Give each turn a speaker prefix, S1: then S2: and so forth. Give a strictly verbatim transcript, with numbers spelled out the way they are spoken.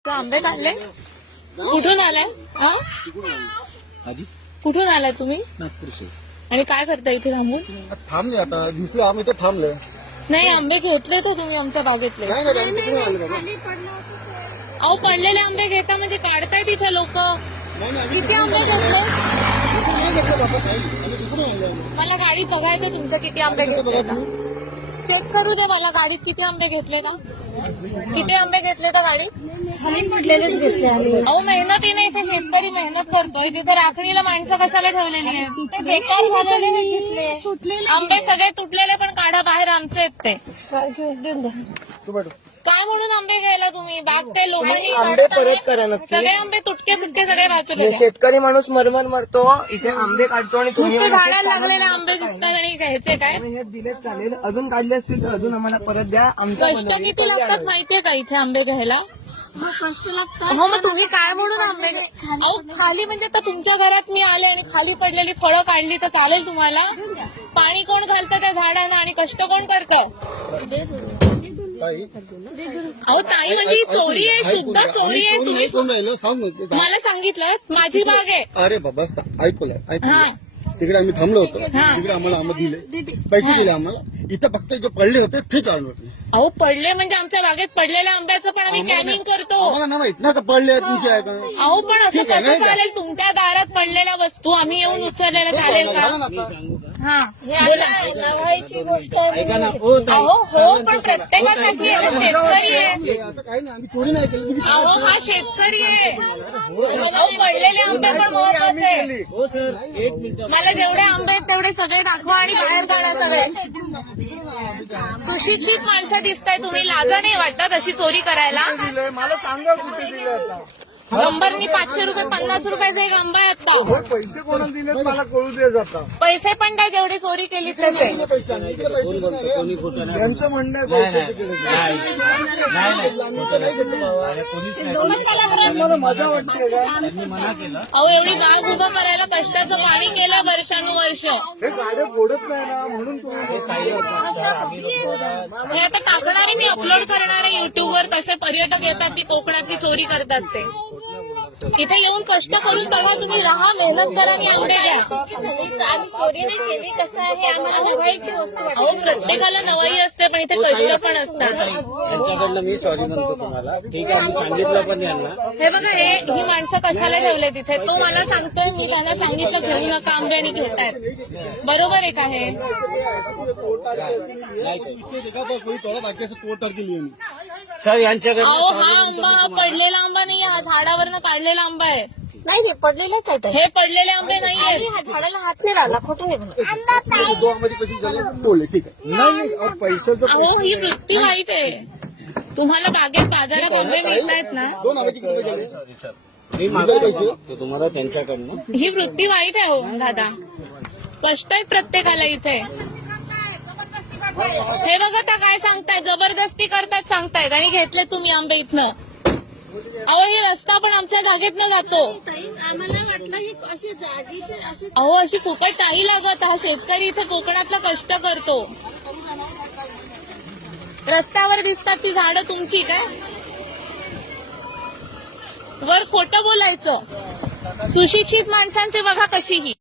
S1: असं आंबे काढले? कुठून आलाय? हा कुठून आलाय तुम्ही?
S2: नागपूर.
S1: आणि काय करता इथे थांबून?
S2: थांबले आता दिसले आम्ही तर थांबले.
S1: नाही आंबे घेतले तर तुम्ही आमच्या बागेतले?
S2: नाही नाही आम्ही तिकडून आलो बाबा.
S1: अहो पडलेले आंबे घेता म्हणजे काढताय तिथे लोक. किती आंबे घेतले?
S2: नाही घेतलं बाबा काही. आम्ही तिकडून आलो.
S1: मला गाडी बघायचं तुमचं किती आंबे घेतले. चेक करू दे मला गाडीत किती आंबे घेतले ना. किती आंबे घेतले तर गाडीत?
S3: खाली पडलेलेच घेतले आम्ही.
S1: अहो मेहनतीने इथे शेतकरी मेहनत करतोय तिथे राखणीला माणसं कशाला ठेवलेली आहेत?
S3: ते बेकार झालेले घेतले.
S1: आंबे सगळे तुटलेले पण काढा बाहेर आमचे आहेत ते.
S3: देऊन द्या.
S2: तू बैठ.
S1: काय म्हणून आंबे घ्यायला तुम्ही? बाग ते लोकांनी
S4: आंबे परत करा नक्की.
S1: सगळे आंबे तुटके फुटके सगळे बाजूले.
S4: शेतकरी माणूस मरमर मरतो इथे आंबे काढतो आणि तुम्ही
S1: नुसते झाडाला लागलेले आंबे दिसतात आणि घ्यायचे काय?
S4: हे दिले चालेल. अजून काढले असतील तर अजून आम्हाला परत द्या. आमच्या
S1: कष्ट किती लागतात माहितीये का इथे आंबे घ्यायला?
S3: कष्ट लागतात.
S1: हो मग तुम्ही काय म्हणून आंबे घे- अहो खाली म्हणजे आता तुमच्या घरात मी आले आणि खाली पडलेली फळं काढली तर चालेल तुम्हाला? पाणी कोण घालतं त्या झाडांना आणि कष्ट कोण करतं?
S2: ताई
S1: अहो ताई म्हणजे ही चोरी आहे, शुद्ध चोरी आहे. तुम्ही
S2: कोण राहिलं सांग ना.
S1: मला सांगितलं माझी बाग आहे.
S2: अरे बाबा सा- ऐकूया
S1: हा.
S2: ऐकूया. तिकडे आम्ही थांबलो होतो.
S1: हा.
S2: तिकडे आम्हाला आंबे दिले, पैसे दिले आम्हाला. इथं फक्त जे पडले होते ते चालू होते.
S1: अहो पडले म्हणजे आमच्या बागेत पडलेल्या आंब्याचं पण आम्ही कॅनिंग करतो.
S2: आम्हाला नाही माहित ना का पडले आहेत तुमचे आहे का.
S1: अहो पण असं
S2: ठीक आहे,
S1: कसं
S2: नाही का?
S1: चालेल? तुमच्या दारात पडलेल्या वस्तू आम्ही येऊन उचललेल्या चालेल का?
S2: झालं ना आता?
S1: हा
S3: लावायची गोष्ट आहे.
S1: अहो हो पण प्रत्येकासाठी आहे. शेतकरी आहे.
S2: हे असं काही नाही आम्ही चोरी नाही केली. तुम्ही
S1: अहो हा शेतकरी आहे. अहो, पडलेले आंबे पण महत्वाचे आहे. मला जेवढे आंबे आहेत तेवढे सगळे दाखवा आणि बाहेर काढा सगळे. सुशिक्षित माणसं दिसताय तुम्ही. लाजा नाही वाटतात अशी चोरी करायला?
S4: दिलंय मला सांगा कुठे दिले आता.
S1: नंबरनी पाचशे रुपये पन्नास रुपयाचा एक आंबा आहे आता.
S4: हो, पैसे कोणाला दिलेत मला कळू दे जाता.
S1: पैसे पण काय जेवढे चोरी केली त्याचे.
S2: पैसे आणले. इकडे पैसे नाही रे.
S4: यांचं म्हणणं आहे पैसे दिले. मला मजा वाटते का.
S1: अहो एवढी बाग उभं करायला कष्टाचं पाणी केलं वर्षानुवर्ष.
S4: हे गाड्या फोडत नाही ना म्हणून तुम्ही
S1: हे आता टाकणार आहे मी, अपलोड करणार आहे युट्यूबवर. कसे पर्यटक येतात ती कोकणातली चोरी करतात ते. इथे येऊन कष्ट करून बघा तुम्ही. राहा, मेहनत करा आणि आंबे घ्या.
S3: आम्ही चोरी नाही केली. कसं आहे आम्हाला नवाईची वस्तू वाटते.
S1: अहो प्रत्येकाला नवाई असते पण इथे कष्ट पण असतात.
S5: त्यांच्याकडनं मी सॉरी म्हणतो तुम्हाला. ठीक आहे, मी सांगितलं पण यांना.
S1: हे बघा हे ही माणसं कशाला ठेवले तिथे? तो मला सांगतोय, मी त्यांना सांगितलं घेऊ नका आंबे आणि घेतायत. बरोबर आहे का हे?
S2: थोडा बाकी असं कोर्ट केली.
S5: सर यांच्याकडनं
S1: अहो हा आंबा हा पडलेला आंबा नाही, हा झाडावरनं काढलेला आंबा आहे.
S3: नाही हे पडलेलेच आहेत.
S1: हे पडलेले आंबे नाही
S3: आम्ही
S1: आहेत.
S3: हा झाडाला हात नाही लावला. खोटं नाही बोलत.
S2: दोघांमध्ये पैसे झाले बोलले ठीक आहे.
S4: नाही नाही अहो, पैशाचं
S1: अहो ही वृत्ती वाईट आहे. तुम्हाला बागेत बाजारात आंबे मिळतायत ना,
S2: दोन आंब्याचे किती पैसे झाले.
S5: सॉरी सर, मी मागतो तुम्हाला त्यांच्याकडनं.
S1: ही वृत्ती वाईट आहे हो दादा. कष्ट आहेत प्रत्येकाला इथे. हे बघा आता काय सांगताय, जबरदस्ती करतात सांगतायत आणि घेतले तुम्ही आंबे इथनं. अहो ही रस्ता पण आमच्या जागेतनं जातो.
S3: आम्हाला वाटलं ही अशी जागीचे अशी
S1: अहो अशी फुकट नाही लागत. हा शेतकरी इथे कोकणातला कष्ट करतो. रस्त्यावर दिसतात ती झाडं तुमची काय? वर खोटं बोलायचं. सुशिक्षित माणसांची बघा कशी ही.